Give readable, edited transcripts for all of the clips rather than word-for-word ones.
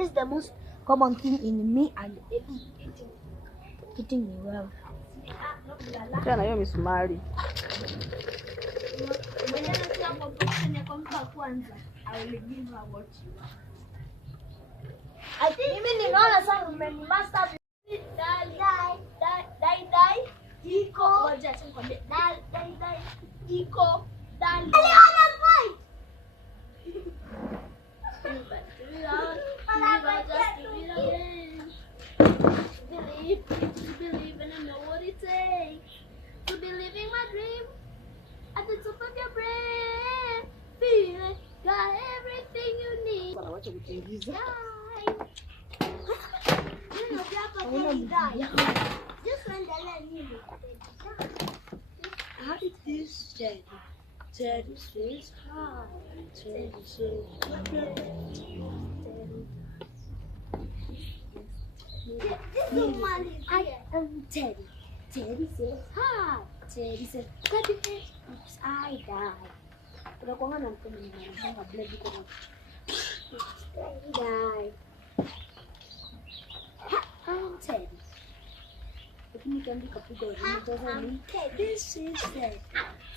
is the most common thing in me and Eddie eating me well. Tena hiyo misumari. I think mimi ninaona sana mmenimaster dai iko ngoja nikwambie dai iko dali. Believe and I know what it takes to be living my dream at the top of your brain. Feel it, got everything you need. Wacha kutingiza. How did this Teddy says hi. Teddy says I am Teddy. Teddy says hi. Teddy says Teddy. Oops, I died. Pero kung ano ko naman ang blood ko na. I died. I'm Teddy. Lakini kandi kapiga ni this is Teddy.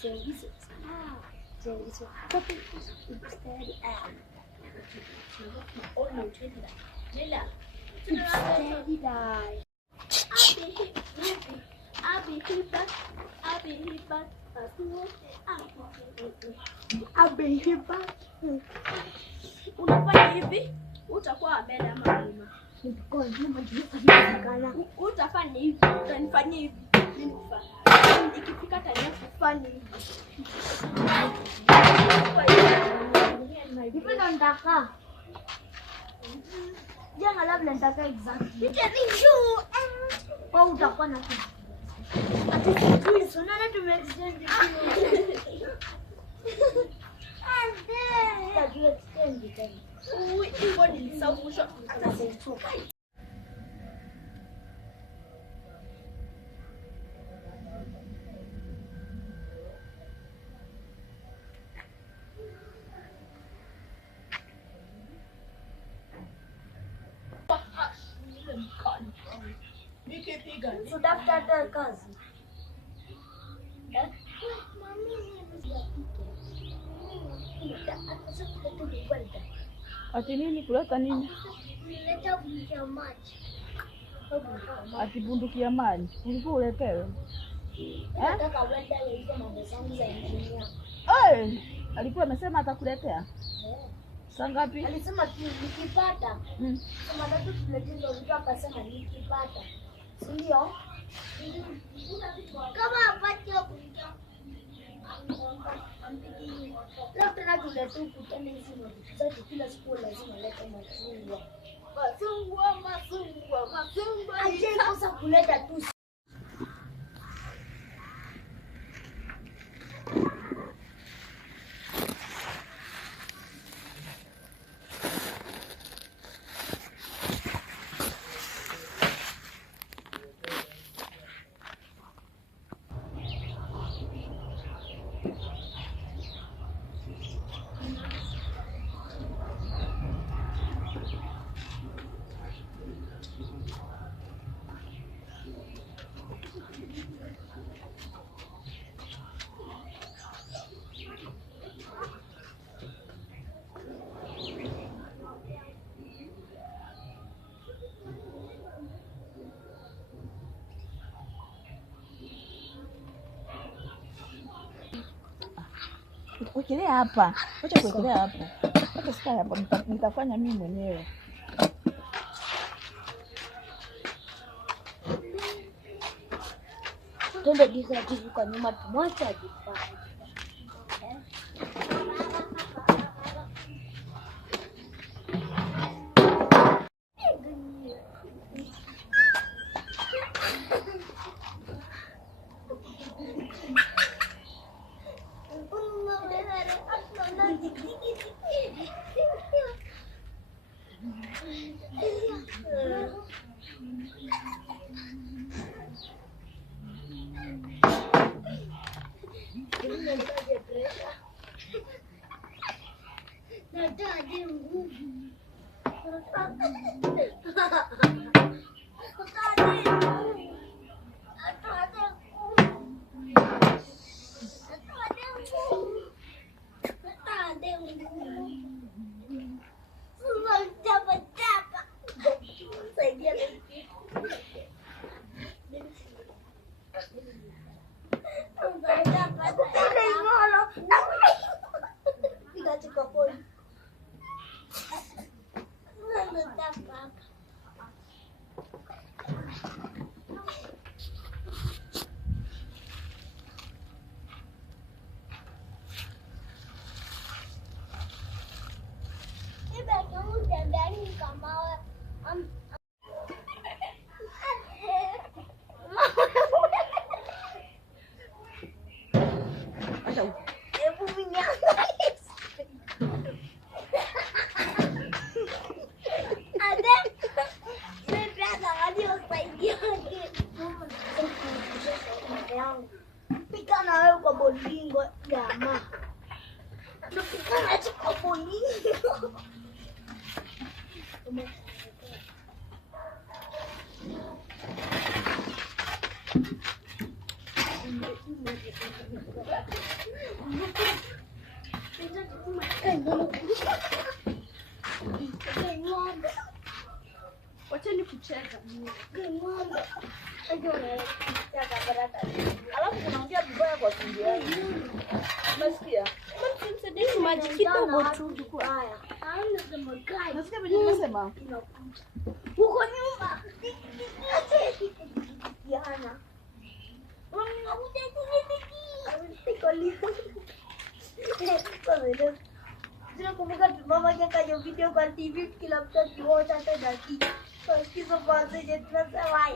Teddy says hi. Teddy says Teddy. Oops, Teddy. Oh no, Teddy died. Lila. Teddy died. I'll be here back. Unafanya hivi utakuwa mbele ama nyuma? Utafanya hivi, utanifanyia hivi. Ikifika tayari kufanya hivi. Hivi ndo nataka. Jangan labda nataka exactly. Au utakuwa na kitu. Ati sisi unaona tumeextend. And then tajua extend tena. Hivyo nilisahau mwisho hata sikutoka. Sudah kazi. ati nini kuleta nini? Nileta bunduki ya maji. Ati bunduki ya maji. Ulikuwa uletewe? Nataka wenda hizo mambo zangu za engineer. Alikuwa amesema atakuletea. Saa ngapi? Alisema nikipata. Kama tatu tuletendo vitu akasema nikipata. Ndio. Kama apate kuja. Leo tena tuletu kutana hizi vitu zote kila siku lazima leta machungwa. Machungwa. Aje sasa kuleta tu. Wekelea hapa. Wacha kuwekelea hapo. Wacha sikae hapo. Nitafanya mimi mwenyewe. Twende giza kivu kwa nyuma tumwacha ajifanye. Nataje nguvu. Wacheni kucheza. Alafu unaongea vibaya kwa simu yangu. Unasikia? Msimsaidie maji kidogo tu. Haya. Nasikia vile unasema? Huko nyuma. Yana. Kumbuka mama kaja video kwa TV kila mtu akiwatch hata dakika. Sikizo basi je tunasema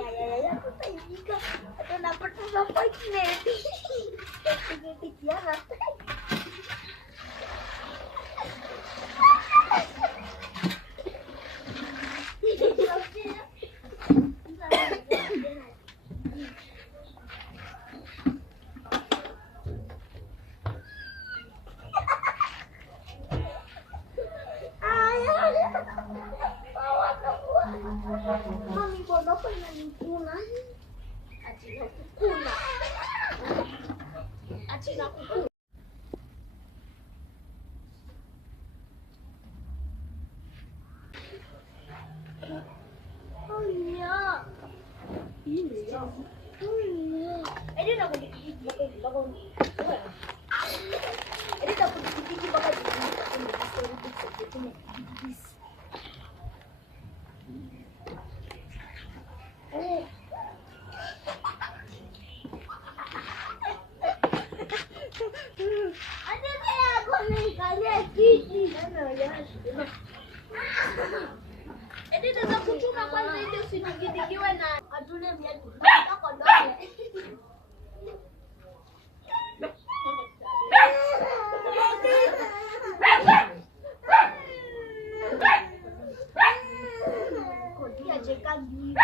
ya tutaifika. Hata napoteza appointment. Yana. Mami mbona kuna nikuna? Atina kukuna. Atina kukuna. Oh yeah. Yeah. Edi na kudikiki mpaka Edi na kudikiki mpaka Edita za kuchuma kwanza ili usinigidigiwe na atule viatu kwa ndogo. Kodia jeka ndio.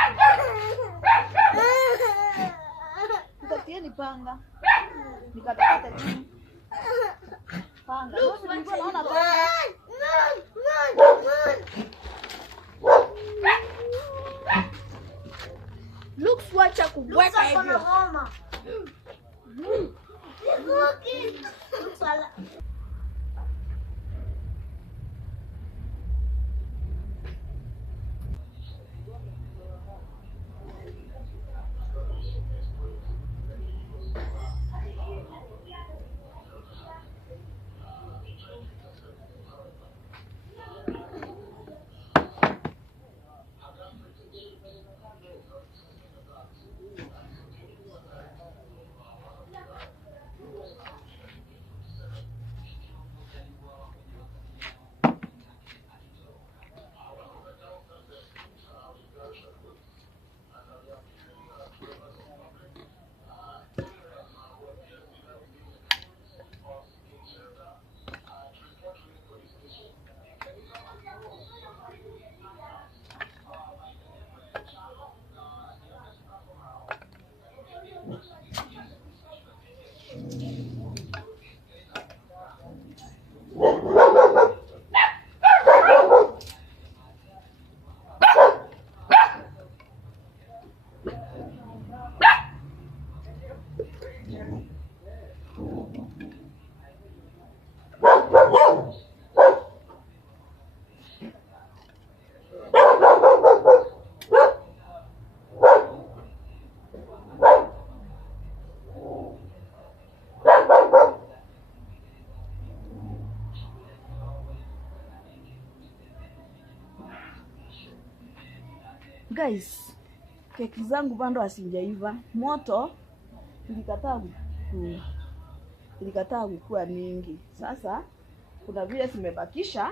Nikatie ni panga. Nikatakata chini. Panga. Nilikuwa naona panga. Looks wacha kubweka hivyo. Guys, keki zangu bado hasijaiva. Moto ilikataa kukua mingi. Sasa kuna vile zimebakisha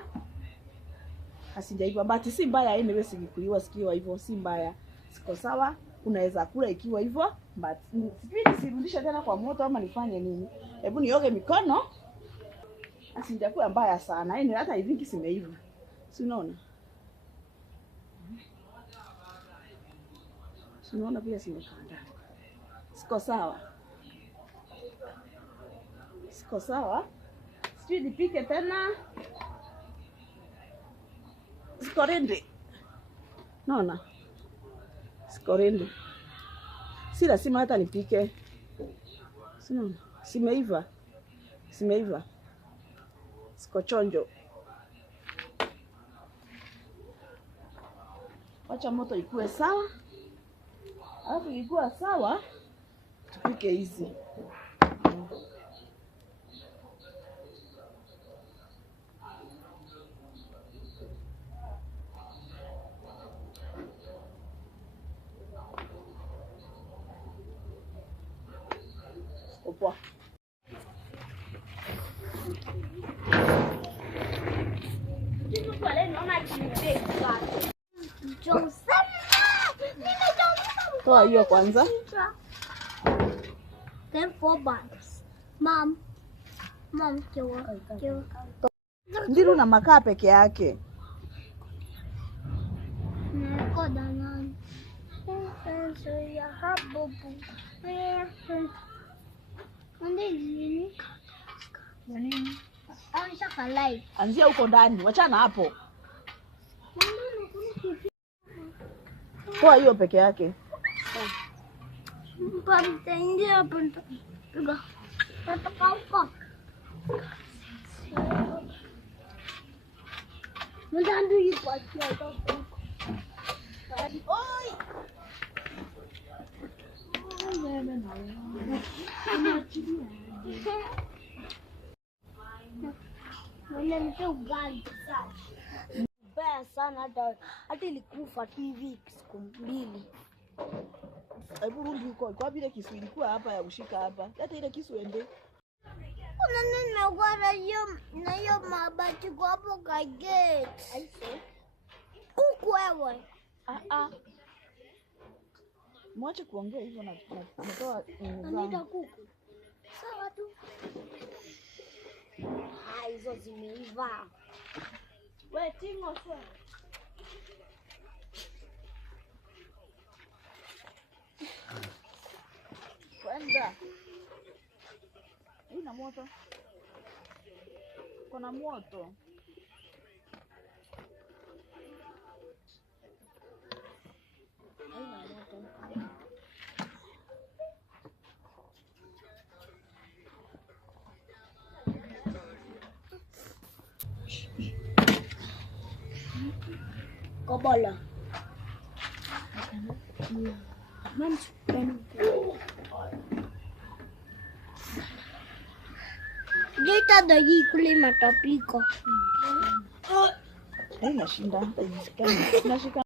hasijaiva. But si mbaya, anyway sikikuliwa sikiwa hivyo, si mbaya. Siko sawa, unaweza kula ikiwa hivyo, but sijui nisirudishe tena kwa moto ama nifanye nini. Hebu nioge mikono. Asijakuwa mbaya sana. Yaani hata hivi zimeiva. Si unaona? Unaona vile zimekanda. Siko sawa. Siko sawa. Sijui nipike tena. Siko rendi. Naona. Siko rendi. Si lazima hata nipike. Sina. Simeiva. Simeiva. Siko chonjo. Wacha moto ikue sawa. Alafu ikikuwa sawa, tupike hizi. Opa. Toa hiyo kwanza. Then 4 buns. Mom, Ndiru na makaa peke yake. nakoda nani? So ya hapo. Nini? Nini? Anataka live. Anzia huko ndani, wachana hapo. Toa hiyo peke yake. Mpamte ingia hapo. Piga. Nataka huko. Mwanangu yupo hapo. Oi. Mbaya sana hata ilikufa TV siku 2. Hebu rudi huko. Kwa vile kisu ilikuwa hapa ya kushika hapa. Hata ile kisu ende. Kuna nini nimekuwa hiyo mabati kwa hapo kwa gate. Kuku wewe. Mwache kuongea hivyo na natoa Anita kuku. Sawa tu. Hizo zimeiva. Wewe tingo sasa. Kwenda. Ina moto. Kuna moto. Ina moto. Kobola. Jita dagi kule matapiko. Haina shinda hata isikane. Nashika